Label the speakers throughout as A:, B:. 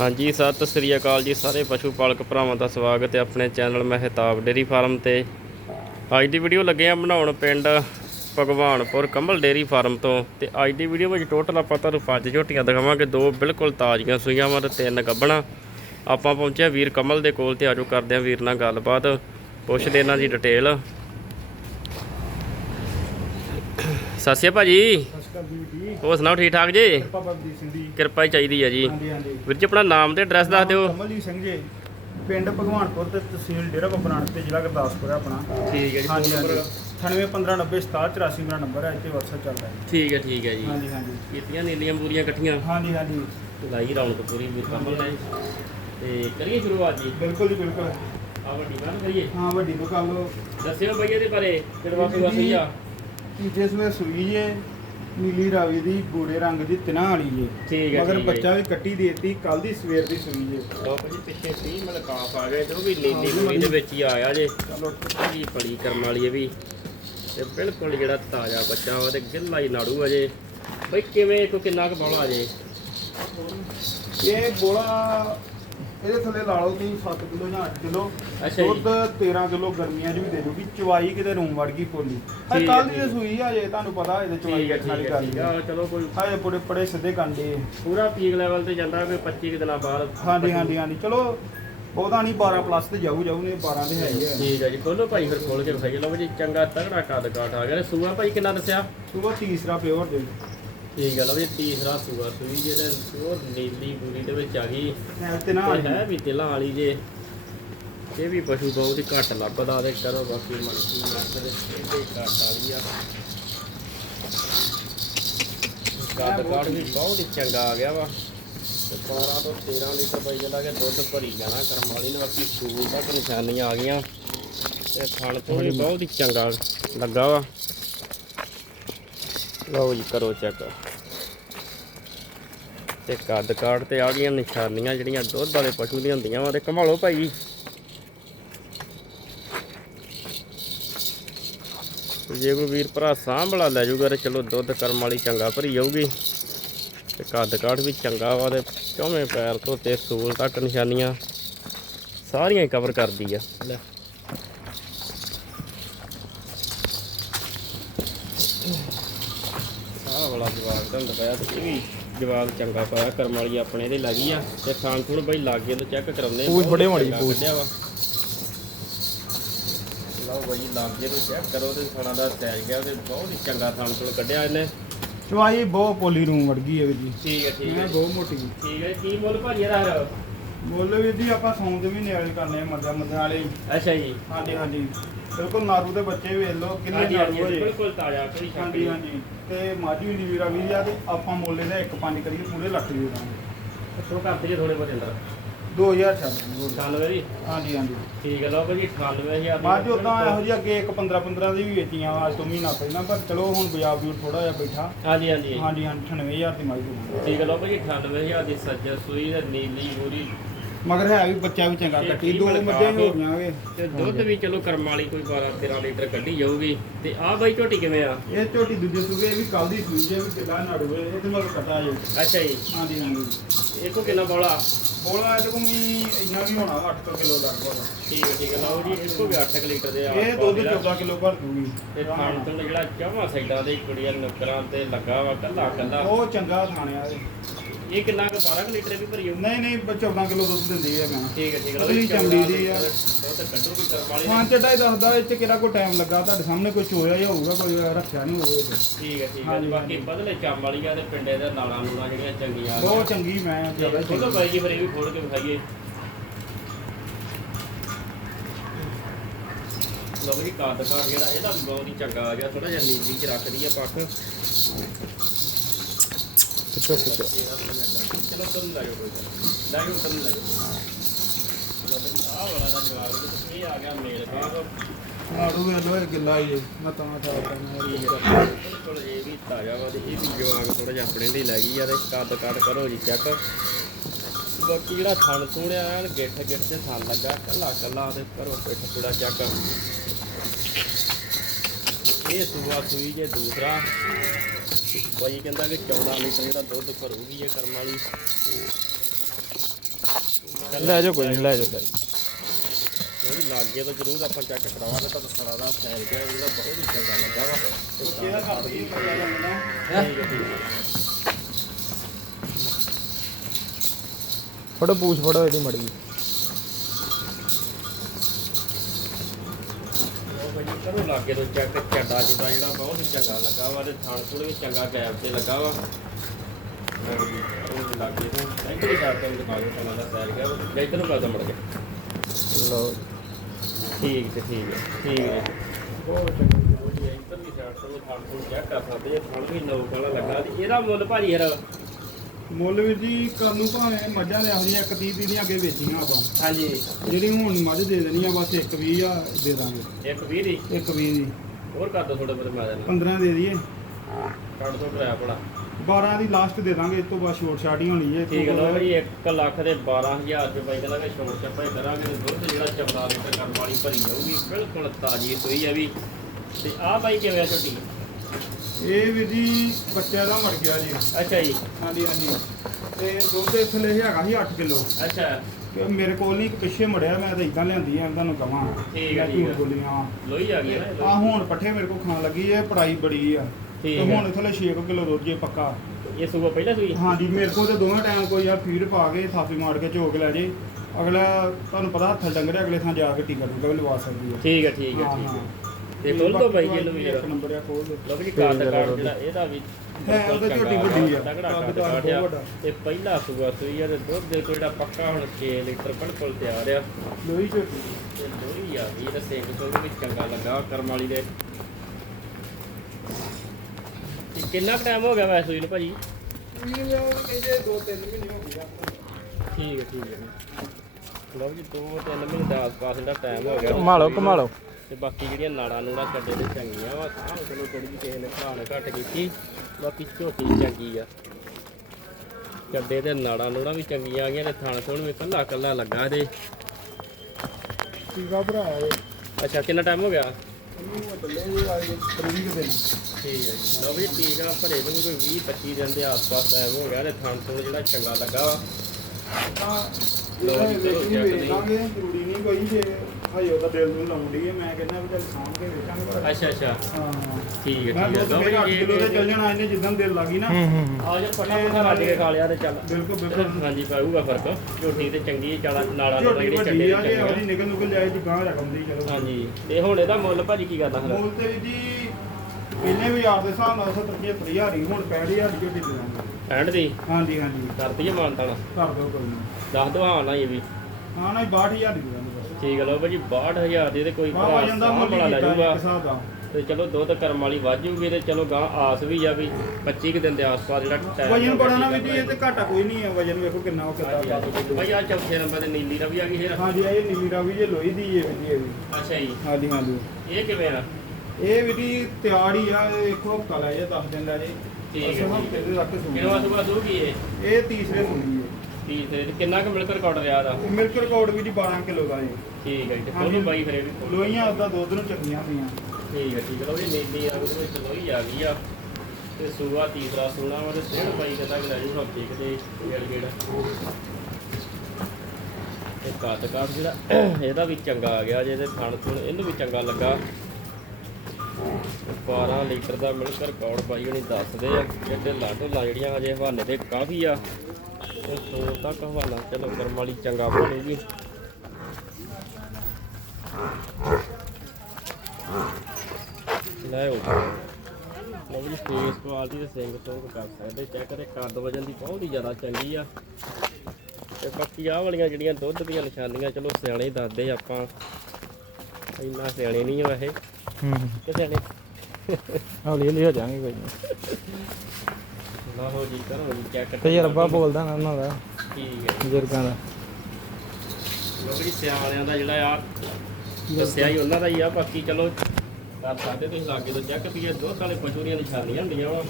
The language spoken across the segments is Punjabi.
A: ਹਾਂਜੀ, ਸਤਿ ਸ੍ਰੀ ਅਕਾਲ ਜੀ ਸਾਰੇ ਪਸ਼ੂ ਪਾਲਕ ਭਰਾਵਾਂ ਦਾ ਸਵਾਗਤ ਹੈ ਆਪਣੇ ਚੈਨਲ ਮਹਿਤਾਬ ਡੇਰੀ ਫਾਰਮ ਤੇ। ਅੱਜ ਦੀ ਵੀਡੀਓ ਲੱਗੇ ਆ ਬਣਾਉਣ ਪਿੰਡ ਭਗਵਾਨਪੁਰ ਕਮਲ ਡੇਰੀ ਫਾਰਮ ਤੋਂ ਤੇ ਅੱਜ ਦੀ ਵੀਡੀਓ ਵਿੱਚ ਟੋਟਲ ਆਪਾਂ ਤੁਹਾਨੂੰ ਪੰਜ ਝੋਟੀਆਂ ਦਿਖਾਵਾਂਗੇ, ਦੋ ਬਿਲਕੁਲ ਤਾਜ਼ੀਆਂ ਸੂਈਆਂ ਵਾਂ ਤੇ ਤਿੰਨ ਗੱਭਣਾ ਆਪਾਂ ਪਹੁੰਚਿਆ ਵੀਰ ਕਮਲ ਦੇ ਕੋਲ ਤੇ ਆਜੋ ਕਰਦੇ ਆ ਵੀਰ ਨਾਲ ਗੱਲਬਾਤ, ਪੁੱਛਦੇ ਇਹਨਾਂ ਦੀ ਡਿਟੇਲ ਸਤਿ ਸ਼੍ਰੀ ਅਕਾਲ ਭਾਜੀ।
B: ਜੀ
A: ਹੋਰ ਸੁਣਾਓ ਠੀਕ ਠਾਕ ਜੀ?
B: ਕਿਰਪਾ
A: ਹੀ ਚਾਹੀਦੀ ਹੈ ਜੀ। ਵੀਰ ਜੀ ਆਪਣਾ ਨਾਮ ਤੇ ਐਡਰੈਸ ਦੱਸ ਦਿਓ।
B: ਕਮਲਜੀਤ ਸਿੰਘ ਜੀ ਪਿੰਡ ਭਗਵਾਨਪੁਰ ਤੇ ਤਹਿਸੀਲ ਡੇਰਾ ਬਾਬਾ ਨਾਨਕ ਤੇ ਜ਼ਿਲ੍ਹਾ ਗੁਰਦਾਸਪੁਰ ਹੈ ਆਪਣਾ।
A: ਠੀਕ ਹੈ ਜੀ
B: ਹਾਂਜੀ
A: ਫੋਨ
B: ਹਾਂਜੀ
A: ਨੰਬਰ
B: 9815906784 ਮੇਰਾ ਨੰਬਰ ਹੈ ਇੱਥੇ WhatsApp ਚੱਲਦਾ ਹੈ।
A: ਠੀਕ ਹੈ ਠੀਕ ਹੈ ਜੀ।
B: ਹਾਂਜੀ ਹਾਂਜੀ।
A: ਕੀਤੀਆਂ ਨੀਲੀਆਂ ਪੂਰੀਆਂ ਇਕੱਠੀਆਂ।
B: ਹਾਂਜੀ ਹਾਂਜੀ।
A: ਲਾਈ ਰੌਣਕ ਪੂਰੀ ਵੀਰ ਕਮਲ ਨੇ ਤੇ ਕਰੀਏ ਸ਼ੁਰੂਆਤ ਜੀ?
B: ਬਿਲਕੁਲ ਜੀ ਬਿਲਕੁਲ।
A: ਆ ਵੱਡੀ ਗੱਲ ਕਰੀਏ।
B: ਹਾਂ ਵੱਡੀ ਲਓ
A: ਦੱਸਿਓ ਬਈ ਇਹਦੇ ਬਾਰੇ ਕਿਹੜਾ ਸੂਆ ਸੂਈ ਆ
B: ਤੀਜੇ ਸਵੇਰ ਸੂਈ ਜੇ। ਨੀਲੀ ਰਾਵੀ ਦੀ ਗੋੜੇ ਰੰਗ ਦੀ ਤਿਨਾ ਵਾਲੀ ਜੇ।
A: ਠੀਕ ਹੈ
B: ਮਗਰ ਬੱਚਾ ਵੀ ਕੱਟੀ ਦੇਤੀ ਕੱਲ ਦੀ ਸਵੇਰ ਦੀ ਸੂਈ ਜੇ।
A: ਲੋ ਭਾਜੀ ਪਿੱਛੇ 30 ਮਲਕਾਫ ਆ ਗਏ ਤੇ ਉਹ ਵੀ ਨੀਲੀ ਪੂਰੀ ਦੇ ਵਿੱਚ ਹੀ ਆਇਆ ਜੇ।
B: ਚਲੋ
A: ਕੀ ਪਲੀ ਕਰਮ ਵਾਲੀ ਇਹ ਵੀ। ਤੇ ਬਿਲਕੁਲ ਜਿਹੜਾ ਤਾਜ਼ਾ ਬੱਚਾ ਵਾ ਤੇ ਗਿੱਲਾ ਹੀ ਨਾੜੂ ਅਜੇ ਬਈ ਕਿਵੇਂ ਕੋ ਕਿੰਨਾ ਕੁ ਬੋਲਾ ਜੇ?
B: ਇਹ ਬੋਲਾ ਇਹਦੇ ਥੱਲੇ ਲਾ ਲਓ ਤੁਸੀਂ 7 ਕਿਲੋ ਜਾਂ 8 ਕਿਲੋ।
A: ਅੱਛਾ ਜੀ।
B: ਦੁੱਧ 13 ਕਿਲੋ ਗਰਮੀਆਂ 'ਚ ਵੀ ਦੇ ਦੂਗੀ ਚਵਾਈ ਕਿਤੇ ਰੂਮ ਵੜ ਗਈ ਪੋਲੀ ਹਾਂ ਕੱਲ ਦੀ ਇਹ ਸੂਈ ਆ ਜੇ ਤੁਹਾਨੂੰ ਪਤਾ ਇਹਦੇ ਚਵਾਈ
A: ਠੀਕ ਹੈ ਠੀਕ ਹੈ ਠੀਕ ਚਲੋ ਕੋਈ
B: ਹਾਏ ਪੁੜੇ ਪੜੇ ਸਿੱਧੇ ਕੰਡੇ
A: ਪੂਰਾ ਪੀਕ ਲੈਵਲ ਤੇ ਜਾਂਦਾ ਕੋਈ 25 ਕੁ ਦਿਨਾਂ ਬਾਅਦ
B: ਹਾਂਜੀ ਹਾਂਜੀ ਹਾਂਜੀ। ਚਲੋ ਬਹੁਤਾ ਨਹੀਂ 12 ਪਲੱਸ ਤੇ ਜਾਊ ਜਾਊ ਨੇ 12 ਦੇ ਹੈ ਹੀ ਹੈ
A: ਠੀਕ ਹੈ ਜੀ ਖੋਲੋ ਭਾਈ ਫਿਰ ਖੋਲ ਕੇ ਵਿਖਾਈਏ ਲਓ ਜੀ ਚੰਗਾ ਤਗੜਾ ਕੱਦ ਕਾਠ ਆ ਗਿਆ। ਸੂਆ ਭਾਈ ਕਿੰਨਾ ਦੱਸਿਆ?
B: ਸੁਬਾ ਤੀਸਰਾ ਪਿਓਰ ਦੇ।
A: ਠੀਕ ਹੈ ਲਓ ਜੀ ਤੀਸਰਾ ਸੂਆ ਸੂਈ ਜਿਹੜੇ ਪਿਓਰ ਨੀਲੀ ਬੂਰੀ ਦੇ ਵਿੱਚ ਆ ਗਈ।
B: ਤੇ ਨਾ
A: ਤੇ ਹੈ। ਵੀ ਤਿਲਾਂ ਵਾਲੀ ਜੇ। ਇਹ ਵੀ ਪਸ਼ੂ ਬਹੁਤ ਹੀ ਘੱਟ ਲੱਭਦਾ ਤੇ ਕਰੋ ਬਾਕੀ ਮਰਜ਼ੀ ਮਰਦ ਦੇ ਇਹਦੇ ਘੱਟ ਵਾਲੀ ਆ। ਕੱਦ ਕਾਠ ਵੀ ਬਹੁਤ ਹੀ ਚੰਗਾ ਆ ਗਿਆ ਵਾ। ਤੇ 12 ਤੋਂ 13 ਲੀਟਰ ਪਈ ਜਾਂਦਾ ਕਿ ਦੁੱਧ ਭਰੀ ਜਾਣਾ ਕਰਮ ਵਾਲੀ ਨੇ ਬਾਕੀ ਸੂਲ ਤੱਕ ਨਿਸ਼ਾਨੀਆਂ ਆ ਗਈਆਂ। ਤੇ ਥਣ ਤੋਂ ਵੀ ਬਹੁਤ ਹੀ ਚੰਗਾ ਲੱਗਾ ਵਾ। ਲਓ ਜੀ, ਕਰੋ ਚੈੱਕ ਤੇ ਕੱਦ ਕਾਠ ਤੇ ਆ ਗਈਆਂ ਨਿਸ਼ਾਨੀਆਂ, ਜਿਹੜੀਆਂ ਦੁੱਧ ਵਾਲੇ ਪਸ਼ੂ ਦੀਆਂ ਹੁੰਦੀਆਂ ਵਾ, ਤੇ ਕਮਾਲੋ ਭਾਈ। ਜੇ ਕੋਈ ਵੀਰ ਭਰਾ ਸਾਂਭਲਾ ਲੈ ਜਾਊਗਾ ਤੇ ਚਲੋ ਦੁੱਧ ਕਰਮ ਵਾਲੀ ਚੰਗਾ ਭਰੀ ਜਾਊਗੀ ਤੇ ਕੱਦ ਕਾਠ ਵੀ ਚੰਗਾ ਵਾ ਤੇ ਚੌਵੇਂ ਪੈਰ ਤੋਂ ਤੇ ਸੂਲ ਤੱਕ ਨਿਸ਼ਾਨੀਆਂ, ਸਾਰੀਆਂ ਹੀ ਕਵਰ ਕਰਦੀ ਆ। ਲੈ ਆਹ ਵਾਲਾ ਜਵਾਬ ਤੁਹਾਨੂੰ ਪਾਇਆ ਤੇ ਇਹ ਵੀ ਜਵਾਬ ਚੰਗਾ ਪਾਇਆ ਕਰਮ ਵਾਲੀ ਆਪਣੇ ਦੇ ਲੱਗੀ ਆ ਤੇ ਖਾਣ ਖੂਣ ਬਈ ਲਾਗੇ ਤੋਂ ਚੈੱਕ ਕਰਾਉਂਦੇ
B: ਪੂਛ ਬੜੇ ਮਾੜੀ ਪੂਛ।
A: ਕੱਢਿਆ ਵਾ। ਲਓ ਬਈ ਲਾਗੇ ਤੋਂ ਚੈੱਕ ਕਰੋ ਤੇ ਖਾਣਾ ਦਾ ਸੈਜ ਗਿਆ ਤੇ ਬਹੁਤ ਹੀ ਚੰਗਾ ਥਾਣ ਤੋਂ ਕੱਢਿਆ ਇਹਨੇ।
B: ਚਵਾਈ ਬਹੁਤ ਪੋਲੀ ਰੂਮ ਵੜ ਗਈ ਹੈ ਵੀ ਜੀ
A: ਠੀਕ ਹੈ ਠੀਕ
B: ਮੈਂ
A: ਹੈ
B: ਬਹੁਤ ਮੋਟੀ
A: ਠੀਕ ਹੈ ਕੀ ਮੁੱਲ ਭਾਜੀ ਇਹਦਾ ਫਿਰ
B: ਮੁੱਲ ਵੀ ਜੀ ਆਪਾਂ ਸੌਂ ਦੇ ਮਹੀਨੇ ਵਾਲੇ ਕਰਨੇ ਮੱਝਾਂ ਮੱਝਾਂ ਵਾਲੇ।
A: ਅੱਛਾ ਜੀ।
B: ਹਾਂਜੀ ਹਾਂਜੀ। ਬਿਲਕੁਲ ਨਾਰੂ ਦੇ ਬੱਚੇ ਵੇਖ ਲਓ ਕਿੰਨੇ
A: ਹਾਂਜੀ
B: ਨਾਰੂ
A: ਹਾਂਜੀ
B: ਹੋਏ
A: ਬਿਲਕੁਲ ਤਾਜ਼ਾ ਕੋਈ ਸ਼ੱਕ
B: ਹਾਂਜੀ
A: ਨਹੀਂ।
B: ਹਾਂਜੀ। ਤੇ ਮਾਝੀ ਨੀਵੀਰਾ ਵੀ ਆ ਤੇ ਆਪਾਂ ਮੁੱਲ ਇਹਦਾ 1.5 ਕਰੀਏ ਪੂਰੇ ਲੱਖ ਦੀ ਦਾਂਗੇ
A: ਸੋ ਕਰਦੇ ਜੀ ਥੋੜੇ ਬਹੁਤ ਅੰਦਰ।
B: 2000 ਛੱਡ
A: 98 ਜੀ
B: ਹਾਂਜੀ ਹਾਂਜੀ।
A: ਠੀਕ ਹੈ ਲਓ ਭਾਜੀ 98000
B: ਮੱਝ ਉਦਾਂ ਇਹੋ ਜਿਹੀ ਅੱਗੇ ਇੱਕ 15 15 ਦੀ ਵੀ ਵੇਚੀਆਂ ਅੱਜ ਤੋਂ ਮਹੀਨਾ ਪਹਿਲਾਂ ਪਰ ਚਲੋ ਹੁਣ ਬਾਜ਼ਾਰ ਵੀ ਥੋੜਾ ਜਿਹਾ ਬੈਠਾ।
A: ਹਾਂਜੀ ਹਾਂਜੀ
B: ਹਾਂਜੀ। ਹਾਂਜੀ 98000 ਦੀ ਮੱਝ ਹੋਊਗੀ।
A: ਠੀਕ ਹੈ ਲਓ ਭਾਜੀ 98000 ਦੀ ਸੱਜਰ ਸੂਈ ਤੇ ਨੀਲੀ ਪੂਰੀ
B: ਮਗਰ ਹੈ ਵੀ ਬੱਚਾ ਵੀ ਚੰਗਾ ਕੱਟੀ ਦੋ ਮੱਝਾਂ ਹੀ ਹੋ। ਗਈਆਂ ਵੇ।
A: ਤੇ ਦੁੱਧ ਵੀ ਚਲੋ ਕਰਮ ਵਾਲੀ ਕੋਈ 12 13 ਲੀਟਰ ਕੱਢੀ ਜਾਊਗੀ। ਤੇ ਆਹ ਬਾਈ ਝੋਟੀ ਕਿਵੇਂ ਆ?
B: ਇਹ ਝੋਟੀ ਦੂਜੇ ਸੂਗੇ ਇਹ ਵੀ ਕੱਲ ਦੀ ਸੂਈ ਜੇ ਵੀ ਕਿੱਲਾ ਨਾੜੂ ਇਹ ਤੇ ਮਗਰ ਕੱਟਾ ਜੇ।
A: ਅੱਛਾ ਜੀ।
B: ਹਾਂਜੀ ਹਾਂਜੀ।
A: ਇਹ ਕੋ ਕਿੰਨਾ ਬੋਲਾ?
B: ਬੋਲਾ ਇਹਦੇ ਕੋਲ ਵੀ ਇੰਨਾ ਵੀ ਹੋਣਾ 8 ਕਿਲੋ ਦਾ ਬੋਲਾ।
A: ਠੀਕ ਠੀਕ ਲਓ ਜੀ ਇਸ ਕੋ ਵੀ 8 ਲੀਟਰ ਦੇ
B: ਇਹ
A: ਆਸ-ਪਾਸ
B: ਦੁੱਧ
A: ਜਿਹੜਾ
B: 14 ਕਿਲੋ ਭਰ ਦੂਗੀ।
A: ਤੇ ਖਾਣ ਤੋਂ ਜਿਹੜਾ ਚਾਹਾਂ ਸਾਈਡਾਂ ਦੇ ਕੁੜੀਆਂ ਨੁਕਰਾਂ ਤੇ ਲੱਗਾ ਵਾ ਕੱਲਾ ਕੱਲਾ
B: ਉਹ ਚੰਗਾ ਥਾਣਿਆ ਇਹ
A: ਕਿੰਨਾ ਕੁ 12 ਲੀਟਰ ਵੀ ਭਰੀ ਹੋਊ?
B: ਨਹੀਂ ਨਹੀਂ 14 ਕਿਲੋ ਦੁੱਧ ਦਿੰਦੀ ਹੈ ਮੈਂ।
A: ਠੀਕ ਹੈ ਠੀਕ ਹੈ
B: ਅਗਲੀ ਚਮੜੀ ਦੀ ਆ।
A: ਦੁੱਧ ਕੱਢੋ ਵੀ ਕਰਮ ਵਾਲੀ
B: ਹਾਂ ਹੀ ਦੱਸਦਾ ਇਹ ਚ ਕਿਹੜਾ ਕੋਈ ਟਾਈਮ ਲੱਗਾ? ਤੁਹਾਡੇ ਸਾਹਮਣੇ ਕੋਈ ਚੋਇਆ ਜਾਂ ਹੋਊਗਾ ਕੋਈ ਰੱਖਿਆ ਨਹੀਂ ਤੇ
A: ਠੀਕ ਹੈ ਠੀਕ ਹੈ ਬਾਕੀ। ਬਦਲੇ ਚੰਮ ਵਾਲੀ ਆ ਤੇ ਪਿੰਡੇ ਦੇ ਨਾਲਾਂ ਨੂਲਾਂ ਜਿਹੜੀਆਂ ਚੰਗੀਆਂ
B: ਬਹੁਤ ਚੰਗੀ ਮੈਂ ਜ਼ਿਆਦਾ ਚੰਗੀ।
A: ਬਾਈ ਜੀ ਫਿਰ ਇਹ ਵੀ ਖੋਲ ਕੇ ਵਿਖਾਈਏ। ਲਓ ਜੀ ਕਾਦ ਕਾਰਡ ਜਿਹੜਾ ਇਹਦਾ ਵੀ ਬਹੁਤ ਹੀ ਚੰਗਾ ਆ। ਗਿਆ ਥੋੜਾ ਜਿਹਾ ਨੀਲੀ ਚ ਰੱਖ ਦਈਏ ਪੱਖ।
B: ਪਿੱਛੋ ਪਿੱਛੋ
A: ਚਲੋ ਤੁਹਾਨੂੰ ਲਾਇਓ ਕੋਈ ਗੱਲ ਲਾਇਓ ਤੁਹਾਨੂੰ ਲਾਇਓ ਆਹ ਵਾਲਾ ਦਾ ਜਵਾਬ ਇਹ ਤੁਸੀਂ ਆ ਗਿਆ ਮੇਲ
B: ਆੜੂ ਵੇ ਲੋ ਗਿੱਲਾ ਹੀ ਹੈ। ਮੈਂ ਤਾਂ ਥਾ
A: ਬਿਲਕੁਲ ਇਹ ਵੀ ਤਾਜ਼ਾ ਵਾ ਤੇ ਇਹ ਵੀ ਜਵਾਗ ਥੋੜਾ ਜਿਹਾ ਆਪਣੇ ਲਈ ਲੈ ਗਈ ਆ ਤੇ ਕੱਦ ਕੱਦ ਕਰੋ ਜੀ ਚੈੱਕ ਬਾਕੀ ਜਿਹੜਾ ਥਣ ਥੂਣਿਆ ਐਨ ਗਿੱਠ ਗਿੱਠ ਤੇ ਥਣ ਲੱਗਾ ਕੱਲਾ ਕੱਲਾ ਤੇ ਕਰੋ ਪਿੱਠ ਪੂੜਾ ਚੈੱਕ ਇਹ ਸੂਆ ਸੂਈ ਜੇ ਦੂਸਰਾ। ਬਾਈ ਕਹਿੰਦਾ ਕਿ 14 ਲੀਟਰ ਜਿਹੜਾ ਦੁੱਧ ਭਰੂਗੀ ਇਹ ਕਰਮ ਵਾਲੀ।
C: ਲੈ ਜਾਓ ਕੋਈ ਨਹੀਂ ਲੈ ਜਾਓ
A: ਵੀ ਲਾਗੇ ਤੋਂ ਜ਼ਰੂਰ ਆਪਾਂ ਚੈੱਕ ਕਰਾਵਾਂਗੇ ਤਾਂ ਸਾਰਾ ਦਾ ਫੈਲ ਗਿਆ ਜਿਹੜਾ ਬਹੁਤ ਹੀ ਚੰਗਾ ਲੱਗਾ ਵਾ। ਤੇ
B: ਇਹਦਾ ਘਰ ਦੀ
C: ਫੜੋ ਪੂਛ ਫੜੋ ਇਹਦੀ ਮੜੀ
A: ਕਰੋ ਲਾਗੇ ਤੋਂ ਚੈੱਕ ਚੱਡਾ ਜੁਦਾ ਜਿਹੜਾ ਬਹੁਤ ਹੀ ਚੰਗਾ ਲੱਗਾ ਵਾ ਤੇ ਥਣ ਥੋੜਾ ਵੀ ਚੰਗਾ ਗੈਪ ਤੇ ਲੱਗਾ ਵਾ। ਉਹ ਲਾਗੇ ਤੋਂ ਇੱਧਰ ਹੀ ਸਾਈਡ ਤੇ ਵੀ ਦਿਖਾ ਦਿਓ ਚੰਗਾ ਦਾ ਗਿਆ। ਇੱਧਰ ਨੂੰ ਕਰਦਾ ਮੜ ਕੇ।
C: ਲਓ।
A: ਠੀਕ ਤੇ ਠੀਕ ਹੈ ਠੀਕ ਹੈ। ਬਹੁਤ ਚੰਗਾ ਇੱਧਰ ਵੀ ਸਾਈਡ ਤੋਂ ਥਣ ਥਣ ਚੈੱਕ ਕਰ ਸਕਦੇ ਆ ਥਣ ਵੀ ਨੌਕ ਵਾਲਾ ਲੱਗਾ ਤੇ ਇਹਦਾ ਮੁੱਲ ਭਾਜੀ ਯਾਰ
B: ਮੁੱਲ ਵੀਰ ਜੀ ਕਰਨ ਨੂੰ ਭਾਵੇਂ ਮੱਝਾਂ ਦੇ ਆਹਦੀਆਂ ਇੱਕ ਤੀਹ ਦੀ ਦੀਆਂ ਅੱਗੇ ਵੇਚੀਆਂ ਆਪਾਂ।
A: ਹਾਂਜੀ।
B: ਜਿਹੜੀ ਹੁਣ ਮੱਝ ਦੇ ਦੇਣੀ ਆ ਬਸ ਇੱਕ ਵੀਹ ਆ ਦੇ ਦਾਂਗੇ।
A: ਇੱਕ 20 ਦੀ?
B: ਇੱਕ ਵੀਹ ਦੀ।
A: ਹੋਰ ਕਰ ਦੋ ਥੋੜਾ ਬਰ ਮੈਂ ਦੇਣਾ
B: 15 ਦੇ ਦਈਏ।
A: ਕੱਢ ਦੋ ਕਿਰਾਇਆ ਭਲਾ।
B: 12 ਦੀ ਲਾਸਟ ਦੇ ਦਾਂਗੇ ਇਸ ਤੋਂ ਬਾਅਦ ਛੋਟ ਛਾਟ ਹੀ ਹੋਣੀ ਹੈ
A: ਠੀਕ ਹੈ ਲੋ
B: ਬਾਅਦ-
A: ਜੀ 1 ਲੱਖ ਦੇ 12000 ਰੁਪਏ ਬਾਈ ਕਹਿੰਦਾ ਕਿ ਛੋਟ ਛੱਪੇ ਕਰਾਂਗੇ ਦੁੱਧ ਜਿਹੜਾ 14 ਲੀਟਰ ਕਰਨ ਵਾਲੀ ਭਰੀ ਜਾਊਗੀ ਬਿਲਕੁਲ ਤਾਜ਼ੀ ਸੋਈ ਆ ਵੀ। ਤੇ ਆਹ ਬਾਈ ਕਿਵੇਂ ਆ ਛੋਟੀ
B: ਇਹ ਵੀਰ ਜੀ ਬੱਚਿਆਂ ਦਾ ਮਰ ਗਿਆ ਜੀ।
A: ਅੱਛਾ ਜੀ।
B: ਹਾਂਜੀ ਹਾਂਜੀ। ਤੇ ਦੁੱਧ ਇਸ ਲਈ ਹੈਗਾ ਸੀ 8 ਕਿਲੋ।
A: ਅੱਛਾ।
B: ਕਿ ਮੇਰੇ ਕੋਲ ਨਹੀਂ ਇੱਕ ਪਿੱਛੇ ਮੜਿਆ ਮੈਂ ਤਾਂ ਇਦਾਂ ਲਿਆਂਦੀ ਆ ਤੁਹਾਨੂੰ ਕਵਾਂ।
A: ਠੀਕ ਹੈ, ਠੀਕ ਹੈ।
B: ਬੋਲੀਆਂ
A: ਲੋਈ ਆ। ਗਈ ਨਾ
B: ਆ ਹੁਣ ਪੱਠੇ ਮੇਰੇ ਕੋਲ ਖਾਣ ਲੱਗੀ ਹੈ ਪੜਾਈ ਬੜੀ ਆ। ਤੇ
A: ਠੀਕ ਹੈ
B: ਹੁਣ ਥੱਲੇ 6 ਕਿਲੋ ਦੁੱਧ ਜੇ ਪੱਕਾ।
A: ਇਹ ਸੂਬਾ ਪਹਿਲਾਂ ਸੂਈ?
B: ਹਾਂਜੀ ਮੇਰੇ ਕੋਲ ਤੇ ਦੋਵੇਂ ਟਾਈਮ ਕੋਈ ਯਾਰ ਫੀਡ ਪਾ ਕੇ ਥਾਪੀ ਮਾਰ ਕੇ ਝੋਕ ਲੈ ਜੇ। ਅਗਲਾ ਤੁਹਾਨੂੰ ਪਤਾ ਹੱਥ ਡੰਗਰੇ ਅਗਲੇ ਥਾਂ ਜਾ ਕੇ ਟੀਕਾ ਟੂਕਾ ਵੀ ਲਵਾ ਸਕਦੀ ਹੈ
A: ਠੀਕ ਹੈ ਠੀਕ ਹੈ ਠੀਕ
B: ਹਾਂ।
A: ਤੇ ਖੋਲ ਦੋ ਬਾਈ
B: ਬਾਕੀ
A: ਇਹਨੂੰ ਵੀ
B: ਇੱਕ
A: ਜਰਾ
B: ਨੰਬਰ ਆ ਖੋਲ ਦੋ
A: ਲਓ ਜੀ ਕਾਰਡ ਕਾਰਡ ਜਿਹੜਾ ਇਹਦਾ ਵੀ
B: ਹੈ, ਉਹਦੇ
A: ਬਿਲਕੁਲ
B: ਝੋਟੀ
A: ਚੰਗਾ
B: ਵੱਡੀ ਆ।
A: ਤਗੜਾ
B: ਕੱਦ
A: ਕਾਰਡ
B: ਕਾਰਡ
A: ਕਾਰਡ ਆ।
B: ਬਹੁਤ ਵੱਡਾ।
A: ਤੇ ਪਹਿਲਾ ਸੂਆ ਸੂਈ ਆ ਤੇ ਦੁੱਧ ਦੇ ਤੋਂ ਜਿਹੜਾ ਪੱਕਾ ਹੁਣ 6 ਲੀਟਰ ਬਿਲਕੁਲ ਤਿਆਰ ਆ।
B: ਲੋਈ ਝੋਟੀ।
A: ਤੇ ਲੋਹੀ ਆ ਗਈ ਤੇ ਸਿੰਘ ਤੋਂ ਵੀ ਚੰਗਾ ਲੱਗਾ ਕਰਮ ਵਾਲੀ ਦੇ। ਤੇ ਕਿੰਨਾ ਟਾਈਮ ਹੋ ਗਿਆ ਵੈਸੇ ਇਹਨੂੰ ਭਾਜੀ?
B: ਇਹ ਕਹਿੰਦੇ 2-3 ਮਹੀਨੇ ਹੋ ਗਏ
A: ਠੀਕ ਹੈ ਠੀਕ ਹੈ ਲਓ ਜੀ 2-3 ਮਹੀਨੇ ਦਾ ਆਸ-ਪਾਸ ਜਿਹੜਾ ਟਾਈਮ ਹੋ ਗਿਆ।
C: ਘੁਮਾ ਲਓ ਘੁਮਾ ਲਓ।
A: ਤੇ ਬਾਕੀ ਜਿਹੜੀਆਂ ਨਾੜਾਂ ਨੂੜਾਂ ਕੱਡੇ ਦੇ ਚੰਗੀਆਂ ਵਾ ਆਹ ਚਲੋ ਥੋੜੀ ਜਿਹੀ ਕਿਸੇ ਨੇ ਭਰਾ ਨੇ ਘੱਟ ਕੀਤੀ ਬਾਕੀ ਝੋਟੀ ਚੰਗੀ ਆ। ਕੱਡੇ ਤੇ ਨਾੜਾਂ ਨੂੜਾਂ ਵੀ ਚੰਗੀਆਂ ਆ ਗਈਆਂ ਤੇ ਥਣ ਥਣ ਵੀ ਕੱਲਾ ਕੱਲਾ ਲੱਗਾ ਇਹਦੇ।
B: ਟੀਕਾ ਭਰਾ ਇਹ?
A: ਅੱਛਾ ਕਿੰਨਾ ਟਾਈਮ ਹੋ ਗਿਆ? ਠੀਕ ਹੈ ਜੀ। ਲਓ ਵੀ ਆ ਭਰੇ ਨੂੰ ਕੋਈ 20 25 ਦਿਨ ਦੇ ਆਸ-ਪਾਸ ਟਾਈਮ ਹੋ ਗਿਆ ਤੇ ਥਣ ਥਣ ਜਿਹੜਾ ਚੰਗਾ ਲੱਗਾ ਵਾ।
B: ਤਾਂ
A: ਲਓ ਜੀ, ਚਲੋ ਨਹੀਂ।
B: ਵੇਖਾਂਗੇ ਜ਼ਰੂਰੀ ਨਹੀਂ ਕੋਈ ਜੇ ਹਜੇ ਉਹਦਾ ਦਿਲ ਨੂੰ ਲਾਉਂਦੀ ਹੈ ਮੈਂ ਕਹਿੰਦਾ ਵੀ ਚੱਲ ਸਾਂਭ ਕੇ ਵੇਖਾਂਗੇ। ਪਰ
A: ਅੱਛਾ ਅੱਛਾ।
B: ਹਾਂ।
A: ਠੀਕ ਹੈ
B: ਮੈਂ
A: ਠੀਕ ਹੈ।
B: ਦੁੱਧ
A: ਲਓ
B: ਮੇਰਾ 8
A: ਵੀ
B: ਕਿਲੋ ਤੇ
A: ਇਹ-
B: ਚੱਲ ਜਾਣਾ ਇਹਨੇ ਜਿੱਦਾਂ ਦਿਲ ਲੱਗੀ ਨਾ।
C: ਹੂੰ ਹੂੰ ਹੂੰ।
A: ਆ ਜਾ ਪਟਾ ਪਟਾ ਰੱਜ ਕੇ ਖਾ ਲਿਆ ਤੇ ਚੱਲ।
B: ਬਿਲਕੁਲ ਬਿਲਕੁਲ।
A: ਹਾਂਜੀ ਪਾਊਗਾ ਫ਼ਰਕ। ਝੋਟੀ ਤੇ ਚੰਗੀ ਚਾਲਾ ਨਾਲਾ ਨਾਲ
B: ਝੋਟੀ
A: ਜਿਹੜੀ
B: ਵੱਡੀ
A: ਚੱਡੇ
B: ਆ ਜੇ ਉਹਦੀ
A: ਚੰਗੀ
B: ਨਿਕਲ ਨਿਕਲ ਜਾਏ ਜੀ ਗਾਂ ਰਕਮਦੀ ਚਲੋ।
A: ਹਾਂਜੀ ਤੇ ਹੁਣ ਇਹਦਾ ਮੁੱਲ ਭਾਜੀ ਕੀ ਕਰਦਾ ਫਿਰ?
B: ਮੂਲ ਤੇ ਜੀ ਪਹਿਲੇ ਵੀ ਆਪ ਦੇ ਹਿਸਾਬ ਨਾਲ 70 ਹਜ਼ਾਰ ਹੀ ਹੁਣ 65000 ਦੀ ਝੋਟੀ ਦੇ ਦਾਂਗੇ
A: ਐਂਡ ਦੀ?
B: ਹਾਂਜੀ ਹਾਂਜੀ।
A: ਕਰਦੀ ਹੈ ਮਾਨਤਾਣਾ
B: ਕਰ ਦਿਓ ਕੋਈ ਨਹੀਂ।
A: ਦੱਸ ਦੋ ਹਾਂ ਨਾ ਇਹ ਵੀ।
B: ਹਾਂ ਨਾ 62000 ਦੀ ਦੇ ਦਾਂਗੇ ਬਸ
A: ਠੀਕ ਹੈ ਲਓ ਭਾਜੀ 62000 ਦੀ ਤੇ ਕੋਈ
B: ਵਾਹ
A: ਭਰਾ ਸਾਂਭ
B: ਮੁੱਲ
A: ਵਾਲਾ ਲੈ
B: ਕੀਤਾ
A: ਜਾਊਗਾ
B: ਇੱਕ ਹਿਸਾਬ ਦਾ।
A: ਤੇ ਚਲੋ ਦੁੱਧ ਕਰਮ ਵਾਲੀ ਵੱਧ ਜੂਗੀ ਤੇ ਚਲੋ ਗਾਂ ਆਸ ਵੀ ਆ ਵੀ 25 ਕੁ ਦਿਨ ਦੇ ਆਸ-ਪਾਸ ਜਿਹੜਾ time
B: ਵਜਨ ਬੜਾ ਨਾ ਵੀ ਜੀ ਇਹ ਤੇ ਘਾਟਾ ਕੋਈ ਨਹੀਂ ਹੈ। ਵਜਨ ਵੇਖੋ ਕਿੰਨਾ ਉਹ
A: ਹਾਂਜੀ। ਭਾਈ ਆ ਚੌਥੇ ਨੰਬਰ ਤੇ ਨੀਲੀ ਦਾ ਵੀ ਆ ਗਈ ਫੇਰ
B: ਹਾਂਜੀ ਇਹ ਨੀਲੀ ਰਾਵੀ ਜੇ ਲੋਈ ਦੀ ਹੈ ਵੀ ਜੀ ਇਹ ਵੀ।
A: ਅੱਛਾ ਜੀ।
B: ਹਾਂਜੀ ਹਾਂਜੀ।
A: ਇਹ ਕਿਵੇਂ ਆ?
B: ਇਹ ਵੀ ਜੀ ਤਿਆਰ ਹੀ ਆ ਇਹ ਵੇਖੋ ਹਫਤਾ ਲੈ ਜੇ 10 ਦਿਨ ਲੈ ਜੇ।
A: ਠੀਕ ਹੈ, ਠੀਕ
B: ਹਫ਼ਤੇ ਦੇ ਰੱਖ
A: ਕਿੰਨਾ
B: ਸੂ
A: ਸੁਬਾ ਦੂਗੀ ਇਹ
B: ਇਹ ਤੀਸਰੇ ਸੂਈ ਹੈ
A: ਠੀਕ ਤੇ ਕਿੰਨਾ ਕੁ ਮਿਲ ਕੇ ਰਿਕਾਰਡ ਰਿਹਾ ਦਾ
B: ਮਿਲਕ ਰਿਕਾਰਡ ਵੀ ਜੀ 12 ਕਿਲੋ ਦਾ ਜੀ।
A: ਠੀਕ ਹੈ ਜੀ ਤੇ। ਖੋਲੋ ਬਾਈ ਫਿਰ ਇਹ ਵੀ ਖੋਲੋ।
B: ਲੋਈਆਂ ਉਹਦਾ ਦੁੱਧ ਨੂੰ ਚੱਕੀਆਂ ਪਈਆਂ।
A: ਠੀਕ ਹੈ ਠੀਕ ਹੈ ਲਓ ਜੀ ਨੀਲੀ ਰੰਗ ਦੇ ਵਿੱਚ ਲੋਈ ਆ ਗਈ ਆ। ਤੇ ਸੂਆ ਤੀਸਰਾ ਸੋਨਾ ਵਾ ਤੇ ਸਿਹੜ ਪਾਈ ਤੇ ਤੱਕ ਲੈ ਜੂ ਹਫ਼ਤੇ ਕਿਤੇ ਗੇੜ ਗੇੜ। ਤੇ ਕੱਦ ਕਾਠ ਜਿਹੜਾ ਇਹਦਾ ਵੀ ਚੰਗਾ ਆ ਗਿਆ ਜੇ ਇਹਦੇ ਥਣ ਥੁਣ ਇਹਨੂੰ ਵੀ ਚੰਗਾ ਲੱਗਾ। 12 ਲੀਟਰ ਦਾ ਮਿਲਕ ਰਿਕਾਰਡ ਬਾਈ ਹੁਣੀ ਦੱਸਦੇ ਆ ਜਿਹੜੀਆਂ ਹਵਾਨੇ ਤੇ ਕਾਫੀ ਆ। ਤੇ ਸੋ ਤੱਕ ਹਵਾਨਾ ਚਲੋ ਕਰਮ ਵਾਲੀ ਚੰਗਾ ਬਣੂਗੀ ਲੈ ਉਹ ਲਓ ਜੀ ਫੇਸ ਕੁਆਲਿਟੀ ਤੇ ਸਿੰਘ ਤੋਂ ਕਰ ਸਕਦੇ ਚੈੱਕ ਕਰੇ ਕੱਦ ਵਜਨ ਦੀ ਬਹੁਤ ਹੀ ਜ਼ਿਆਦਾ ਚੰਗੀ ਆ। ਤੇ ਬਾਕੀ ਆਹ ਵਾਲੀਆਂ ਜਿਹੜੀਆਂ ਦੁੱਧ ਦੀਆਂ ਨਿਸ਼ਾਨੀਆਂ ਚਲੋ ਸਿਆਣੇ ਹੀ ਦੱਸਦੇ ਆਪਾਂ। ਇੰਨਾ ਸਿਆਣੇ ਨਹੀਂ ਆ ਵੈਸੇ
C: ਹੂੰ। ਹੂੰ।
A: ਕਿ ਸਿਆਣੇ।
C: ਹੌਲੀ ਹੌਲੀ ਹੋ ਜਾਣਗੇ ਕੋਈ ਨਹੀਂ
A: ਲਓ ਜੀ ਕਰੋ ਜੀ ਚੈੱਕ
C: ਤਜਰਬਾ ਬੋਲਦਾ ਨਾ ਉਹਨਾਂ ਦਾ
A: ਠੀਕ ਹੈ
C: ਬਜ਼ੁਰਗਾਂ ਦਾ।
A: ਜੀ ਸਿਆਣਿਆਂ ਦਾ ਜਿਹੜਾ ਆ ਦੱਸਿਆ ਹੀ ਉਹਨਾਂ ਦਾ ਹੀ ਆ ਬਾਕੀ ਚਲੋ ਕਰ ਸਕਦੇ ਤੁਸੀਂ ਲਾਗੇ ਤੋਂ ਚੈੱਕ ਪੀਏ ਦੁੱਧ ਵਾਲੇ ਪਸ਼ੂ ਦੀਆਂ ਨਿਸ਼ਾਨੀਆਂ ਹੁੰਦੀਆਂ ਵਾ।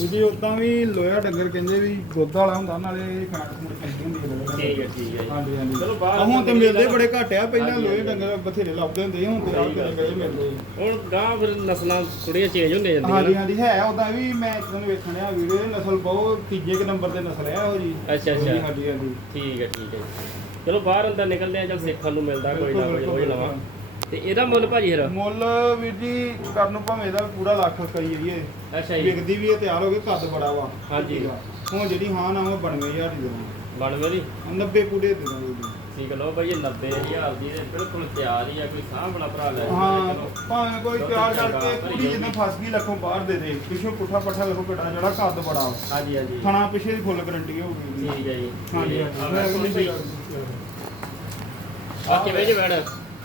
B: ਜੀ ਉਦਾਂ ਵੀ ਲੋਹਾ ਡੰਗਰ ਕਹਿੰਦੇ ਵੀ ਦੁੱਧ ਵਾਲਾ ਹੁੰਦਾ ਨਾਲੇ ਫੈਟ ਫੂਟ ਚੰਗੀ ਹੁੰਦੀ
A: ਠੀਕ ਹੈ ਠੀਕ ਹੈ
B: ਹਾਂਜੀ ਹਾਂਜੀ।
A: ਚਲੋ ਬਾਹਰ
B: ਹੁਣ ਤੇ ਮਿਲਦੇ ਬੜੇ ਘੱਟ ਆ ਪਹਿਲਾਂ ਲੋਹੇ। ਡੰਗਰ ਬਥੇਰੇ ਲੱਭਦੇ ਹੁੰਦੇ ਸੀ ਹੁਣ ਤੇ
A: ਗੱਲ
B: ਕਿਤੇ ਮਿਲਦੇ।
A: ਹੁਣ ਗਾਂ ਫਿਰ ਨਸਲਾਂ ਥੋੜੀਆਂ ਚੇਂਜ ਹੁੰਦੀਆਂ ਜਾਂਦੀਆਂ
B: ਹਾਂਜੀ। ਹਾਂਜੀ ਹੈ ਉਦਾਂ ਵੀ ਮੈਂ ਤੁਹਾਨੂੰ ਵੇਖਣ ਆ ਵੀਡੀਓ ਨਸਲ ਬਹੁਤ ਤੀਜੇ ਕੁ ਨੰਬਰ ਤੇ ਨਸਲ ਹੈ ਉਹ ਜੀ।
A: ਅੱਛਾ, ਅੱਛਾ।
B: ਹਾਂਜੀ ਹਾਂਜੀ
A: ਠੀਕ ਹੈ ਠੀਕ ਹੈ। ਚਲੋ ਬਾਹਰ ਅੰਦਰ ਨਿਕਲਦੇ ਆ ਜਦ ਸਿੱਖਣ ਨੂੰ ਮਿਲਦਾ ਕੋਈ ਨਾ ਕੋਈ ਨਵਾਂ। ਤੇ ਇਹਦਾ ਮੁੱਲ ਭਾਜੀ ਫਿਰ
B: ਮੁੱਲ ਵੀਰ ਜੀ ਕਰਨ ਨੂੰ ਭਾਵੇਂ ਇਹਦਾ ਪੂਰਾ ਲੱਖ ਕਈ ਜਾਈਏ
A: ਅੱਛਾ ਜੀ।
B: ਵਿਕਦੀ ਵੀ ਇਹ ਤਿਆਰ ਹੋ ਗਈ ਕੱਦ ਬੜਾ ਵਾ।
A: ਹਾਂਜੀ।
B: ਹੁਣ ਜਿਹੜੀ ਹਾਂ ਨਾ ਉਹ 92000 ਦੀ ਦੇਣਾ
A: 92 ਦੀ?
B: 90 ਪੂਰੇ ਦੇ ਦਾਂਗੇ
A: ਠੀਕ ਹੈ ਲੋ ਭਾਈ ਇਹ 90000 ਦੀ ਤੇ ਬਿਲਕੁਲ ਤਿਆਰ ਹੀ ਆ ਕੋਈ ਸਾਹ ਬੜਾ ਭਰਾ ਲੈ
B: ਹਾਂ। ਭਾਵੇਂ ਕੋਈ ਤਿਆਰ ਕਰਕੇ ਕੁੜੀ ਜਿੱਦਾਂ ਫਸ ਗਈ ਲੱਖੋਂ ਬਾਹਰ ਦੇ ਦੇ ਪਿੱਛੋਂ ਪੁੱਠਾ ਪੱਠਾ ਵੇਖੋ ਕਿੱਡਾ ਜਿਹੜਾ ਕੱਦ ਬੜਾ
A: ਹਾਂਜੀ ਹਾਂਜੀ।
B: ਖਾਣਾ ਪਿੱਛੇ ਦੀ ਫੁੱਲ ਗਰੰਟੀ ਹੋਊਗੀ
A: ਠੀਕ ਹੈ ਜੀ।
B: ਹਾਂਜੀ ਹਾਂਜੀ।
A: ਵੇਖੋ
B: ਭਾਈ
A: ਜੀ। ਬੈੜ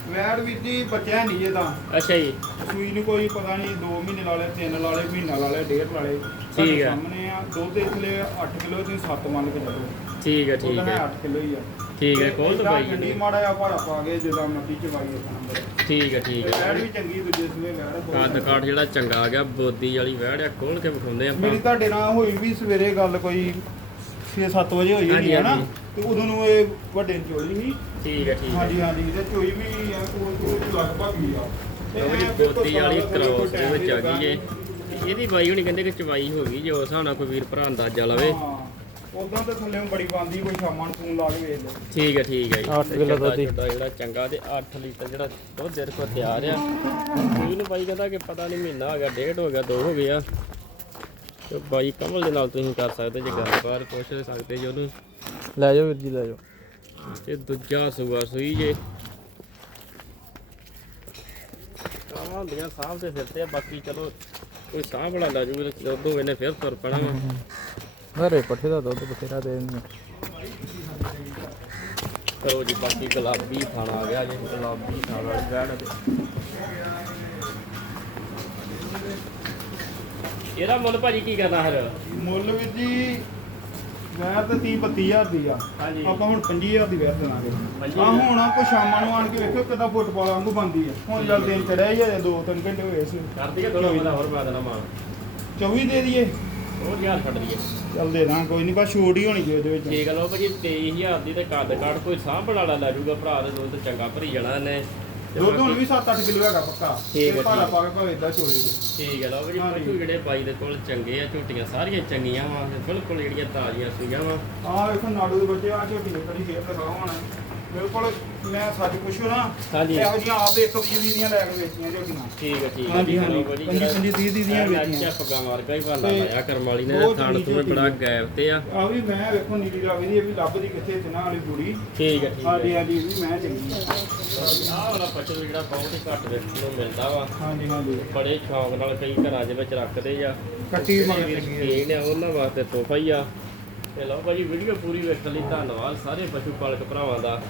B: ਵੈੜ ਵੀਰ ਜੀ ਬੱਚਿਆ ਨਹੀਂ ਜੇ ਤਾਂ।
A: ਅੱਛਾ ਜੀ।
B: ਸੂਈ ਨੂੰ ਕੋਈ ਪਤਾ ਨਹੀਂ 2 ਮਹੀਨੇ ਲਾ ਲਏ 3 ਲਾ ਲਏ ਮਹੀਨਾ ਲਾ ਲਏ ਡੇਢ ਲਾ ਲਏ। ਤੁਹਾਡੇ
A: ਹੈ।
B: ਸਾਹਮਣੇ ਆ ਦੁੱਧ ਇਸ ਲਈ 8 ਕਿਲੋ ਤੇ 7 ਮੰਨ ਕੇ ਚੱਲੋ।
A: ਠੀਕ ਹੈ ਠੀਕ
B: ਹੈ
A: ਹੈ
B: 8 ਕਿਲੋ ਹੀ ਆ।
A: ਠੀਕ ਹੈ ਕੋਲ ਤਾਂ ਭਾਈ ਜੀ।
B: ਮਾੜਾ ਆ ਭਾੜਾ ਪਾ ਕੇ ਜਦੋਂ ਮੱਟੀ ਚਵਾਈ ਨੰਬਰ
A: ਠੀਕ ਹੈ ਠੀਕ
B: ਵੈੜ
A: ਹੈ
B: ਵੀ ਚੰਗੀ ਦੂਜੇ ਸੂਏ ਵੈੜ
A: ਕੱਦ ਕਾਠ ਜਿਹੜਾ ਚੰਗਾ ਆ ਗਿਆ ਬੋਦੀ ਵਾਲੀ ਵੈੜ ਆ ਖੋਲ ਕੇ ਵਿਖਾਉਂਦੇ ਆਪਾਂ।
B: ਮੇਰੀ ਤੁਹਾਡੇ ਨਾਲ ਹੋਈ ਵੀ ਸਵੇਰੇ ਗੱਲ ਕੋਈ 6-7 ਵਜੇ ਹੋਈ
A: ਹਾਂਜੀ,
B: ਹੋਣੀ ਹੈ ਨਾ
A: ਹਾਂਜੀ।
B: ਤੇ ਉਦੋਂ ਨੂੰ ਇਹ ਵੱਡੇ ਨੂੰ ਚੋਲੀ ਸੀ
A: ਠੀਕ ਹੈ ਠੀਕ ਹੈ
B: ਹਾਂਜੀ ਹਾਂਜੀ ਤੇ ਚੋਈ ਵੀ ਆ ਉਹ ਉਹ ਲਗਭਗ ਹੀ ਆ। ਤੇ
A: ਉਹ ਵੀ
B: ਇਹ ਬਿਲਕੁਲ
A: ਬੋਦੀ ਵਾਲੀ
B: ਸਾਰਾ ਕੋਈ
A: ਕ੍ਰੋਸ ਦੇ
B: time
A: ਵਿੱਚ ਆ ਗਈ ਏ। ਤੇ ਇਹਦੀ ਬਾਈ ਹੁਣੀ ਕਹਿੰਦੇ ਕਿ ਚਵਾਈ ਹੋ ਗਈ ਜੇ ਉਸ ਹਿਸਾਬ ਨਾਲ ਕੋਈ ਵੀਰ ਭਰਾ ਅੰਦਾਜ਼ਾ ਲਵੇ।
B: ਹਾਂ ਉਦਾਂ ਤਾਂ ਥੱਲੇ ਬੜੀ ਬੰਦੀ ਕੋਈ ਸ਼ਾਮਾਂ ਨੂੰ ਫੋਨ ਲਾ ਕੇ ਵੇਖ ਲੈ।
A: ਠੀਕ ਹੈ ਠੀਕ ਹੈ ਜੀ।
C: ਅੱਠ ਕਿੱਲੋ ਦੁੱਧ ਹੀ।
A: ਛੋਟਾ ਜਿਹੜਾ ਚੰਗਾ ਤੇ 8 ਲੀਟਰ ਜਿਹੜਾ ਦੁੱਧ ਦੇ ਕੋ ਤਿਆਰ ਆ। ਕੋਈ ਨੂੰ ਬਾਈ ਕਹਿੰਦਾ ਕਿ ਪਤਾ ਨਹੀਂ ਮਹੀਨਾ ਹੋ ਗਿਆ ਡੇਢ ਹੋ ਗਿਆ ਦੋ ਹੋ ਗਿਆ ਤੇ ਬਾਈ ਕਮਲ ਦੇ ਨਾਲ ਤੁਸੀਂ ਕਰ ਸਕਦੇ ਜੇ ਗੱਲਬਾਤ ਪੁੱਛ ਸਕਦੇ ਜੇ ਉਹਨੂੰ।
C: ਲੈ ਜਾਓ ਵੀਰ ਜੀ ਲੈ ਜਾਓ।
A: ਤੇ ਦੂਜਾ ਸੂਆ ਸੂਈ ਜੇ। ਕਾਵਾਂ ਹੁੰਦੀਆਂ ਸਾਹ ਦੇ ਸਿਰ ਤੇ ਆ, ਬਾਕੀ ਚਲੋ ਕੋਈ ਸਾਹ ਬੜਾ ਲਾ ਜੂਗਾ ਤੇ ਦੁੱਧ ਹੋਵੇ ਨੇ ਫਿਰ ਤੁਰ ਪੈਣਾ ਵਾ।
C: ਘਰੇ ਪੱਠੇ ਦਾ ਦੁੱਧ ਬਥੇਰਾ ਦੇ ਦਿੰਦੇ
A: ਕਰੋ ਜੀ ਬਾਕੀ ਗੁਲਾਬੀ ਖਾਣਾ ਆ ਗਿਆ ਜੀ ਗੁਲਾਬੀ ਖਾਣ ਵਾਲੀ ਵੈੜ ਤੇ ਇਹਦਾ ਮੁੱਲ ਭਾਜੀ ਕੀ ਕਰਨਾ ਫਿਰ?
B: ਮੁੱਲ ਵੀ ਜੀ ਵੈਰ ਤਾਂ 30 32000 ਦੀ ਆ।
A: ਹਾਂਜੀ।
B: ਆਪਾਂ ਹੁਣ 25000 ਦੀ ਵੈਰ ਦੇਵਾਂਗੇ।
A: ਪੰਜੀ
B: ਆ ਹੁਣ ਆ ਕੋ ਸ਼ਾਮਾਂ ਨੂੰ ਆਣ ਕੇ ਵੇਖੋ ਕਿਦਾਂ ਫੁੱਟਬਾਲ ਵਾਂਗੂ ਬੰਦੀ ਆ। ਹੁਣ ਜਦ ਦਿਨ ਚੜਿਆ ਹੀ ਆ ਦੋ ਤਿੰਨ ਘੰਟੇ ਹੋਏ ਸੀ।
A: ਕਰ ਦਈਏ ਥੋੜਾ ਬਹੁਤਾ ਹੋਰ ਪਾ ਦੇਣਾ ਮਾਨ
B: 24 ਦੇ ਦਈਏ।
A: ਹੋਰ ਹਜ਼ਾਰ ਛੱਡ ਦਈਏ।
B: ਚੱਲ ਦੇ ਦਾਂ ਕੋਈ ਨਹੀਂ ਬਸ ਛੋਟ ਹੀ ਹੋਣੀ ਜੀ ਉਹਦੇ ਵਿੱਚ।
A: ਠੀਕ ਹੈ ਲੋ ਭਾਜੀ 23000 ਦੀ ਤੇ ਕੱਦ ਕਾਠ ਕੋਈ ਸਾਂਭ ਵਾਲਾ ਲੈ ਜਾਊਗਾ ਭਰਾ ਦੇ ਦੁੱਧ ਚੰਗਾ ਭਰੀ ਜਾਣਾ ਇਹਨੇ।
B: ਦੁੱਧ ਹੁਣ
A: ਬਾਕੀ-
B: ਵੀ 7-8 ਕਿਲੋ ਹੈਗਾ ਪੱਕਾ।
A: ਠੀਕ ਹੈ,
B: ਭਾਰਾ
A: ਠੀਕ।
B: ਪਾ ਕੇ ਭਾਵੇਂ ਇਦਾਂ ਚੋਲੇ ਕੋ
A: ਠੀਕ ਹੈ ਲਓ ਭਾਜੀ
B: ਹਾਂਜੀ।
A: ਪਸ਼ੂ ਜਿਹੜੇ ਬਾਈ ਦੇ ਕੋਲ ਚੰਗੇ ਆ ਝੋਟੀਆਂ ਸਾਰੀਆਂ ਚੰਗੀਆਂ ਵਾ ਬਿਲਕੁਲ ਜਿਹੜੀਆਂ ਤਾਜ਼ੀਆਂ ਸੂਈਆਂ ਵਾ।
B: ਆਹ ਵੇਖੋ ਨਾੜੂ ਦੇ ਬੱਚੇ ਆ ਝੋਟੀ ਨਿਕਲੀ ਫੇਰ ਹੁਣ। ਬਿਲਕੁਲ ਮੈਂ ਸੱਚ ਪੁੱਛੋ ਨਾ
A: ਹਾਂਜੀ।
B: ਇਹੋ ਜਿਹੀਆਂ ਆਪ ਇੱਕ ਵੀਹ ਦੀਆਂ ਲੈ ਕੇ ਵੇਚੀਆਂ ਝੋਟੀਆਂ।
A: ਠੀਕ ਹੈ ਠੀਕ ਹੈ।
B: ਹਾਂਜੀ,
A: ਜੀ,
B: ਹਾਂਜੀ।
A: ਲਓ ਭਾਜੀ
B: ਪੰਜੀ-
A: ਜਿਹੜਾ
B: ਪੰਜੀ ਤੀਹ ਦੀ ਦੀਆਂ
A: ਐਨ
B: ਵੇਚੀਆਂ।
A: ਅੱਛਾ ਪੱਗਾਂ ਮਾਰ ਕੇ ਹੀ ਭਾਲਾ
B: ਤੇ
A: ਲਾਇਆ ਕਰਮ ਵਾਲੀ ਨੇ
B: ਬਹੁਤ
A: ਥਾਣ
B: ਚੰਗੀ
A: ਤੋਂ ਬੜਾ
B: ਝੋਟੀ।
A: ਗੈਪ ਤੇ ਆ।
B: ਆ ਵੀ ਮੈਂ ਵੇਖੋ ਨੀਲੀ ਰਾਵੀ ਦੀ ਇਹ ਵੀ ਲੱਭਦੀ ਕਿੱਥੇ ਚਨਾ ਵਾਲੀ ਕੁੜੀ
A: ਠੀਕ ਹੈ ਠੀਕ
B: ਹਾਂਜੀ
A: ਹੈ।
B: ਹਾਂਜੀ ਇਹ ਵੀ ਮੈਂ ਚੰਗੀ ਆ।
A: ਆਹ ਵਾਲਾ ਪਸ਼ੂ ਜਿਹੜਾ ਬਹੁਤ ਹੀ ਘੱਟ ਵੇਖਣ ਨੂੰ ਮਿਲਦਾ ਵਾ।
B: ਹਾਂਜੀ ਹਾਂਜੀ।
A: ਬੜੇ ਸ਼ੌਂਕ ਨਾਲ ਕਈ ਘਰਾਂ ਦੇ ਵਿੱਚ ਰੱਖਦੇ ਆ।
B: ਕੱਟੀ ਵੀ ਮਗਰ ਲੱਗੀ ਹੈ
A: ਇਹ ਨੇ ਉਹਨਾਂ ਵਾਸਤੇ ਤੋਹਫਾ ਹੀ ਆ। ਤੇ ਲਓ ਭਾਜੀ ਵੀਡੀਓ ਪੂਰੀ ਵੇਖਣ ਲਈ ਧੰਨਵਾਦ ਸਾਰੇ ਪਸ਼ੂ ਪਾਲਕ ਭਰਾਵਾਂ ਦਾ।